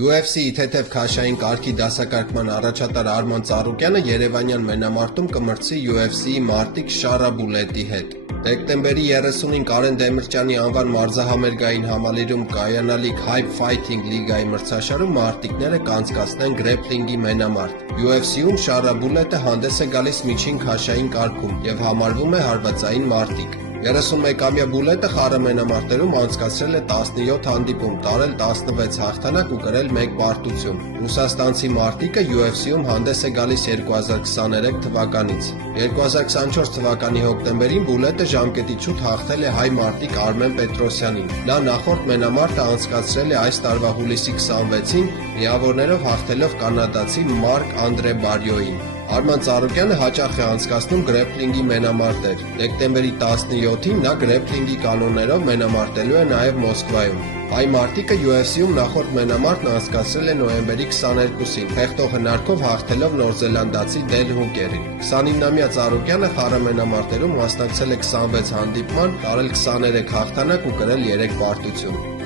UFC-ի թեթև քաշային կարգի դասակարգման առաջատար Արման Ծառուկյանը Երևանյան մենամարտում կմրցի UFC-ի մարտիկ Շարա Բուլետի հետ։ Դեկտեմբերի 30-ին Կարեն Դեմիրճյանի անվան մարզահամերգային համալիրում կայանալիք Hype Fighting լիգայի մրցաշարում մարտիկները կանցկացնեն գրեփլինգի մենամարտ։ UFC-ում Շարա Բուլետը հանդես է գալիս միջին քաշային կարգում և համարվում է հարվածային մարտիկ։ 31-ամյա Բուլետը խառը մենամարտերում անցկացրել է 17 հանդիպում, տարել 16 հաղթանակ ու կրել 1 պարտություն։ Ռուսաստանցի մարտիկը UFC-ում հանդես է գալիս 2023 թվականից։ 2024 թվականի հոկտեմբերին Բուլետը ժամկետի շուտ հաղթել է հայ մարտիկ Արմեն Պետրոսյանին։ Նա նախորդ մենամարտը անցկացրել է այս տարվա հուլիսի 26-ին, միավորներով հաղթելով կանադացի Մարկ Անդրե Բարյոյին։ Արման Ծառուկյանը հաճախ է անցկացնում գրեփլինգի մենամարտեր։ Դեկտեմբերի 17-ին նա գրեփլինգի կանոններով մենամարտելու է նաև Մոսկվայում։ Հայ մարտիկը UFC-ում նախորդ մենամարտն անցկացրել է նոյեմբերի 22-ին, ֆեխտող հնարքով հաղթելով նորզելանդացի Դել Հուկերին։ 29-ամյա Ծառուկյանը խառը մենամարտերում մասնակցել է 26 հանդիպման, տարել 23 հաղթանակ ու կրել 3 պարտություն։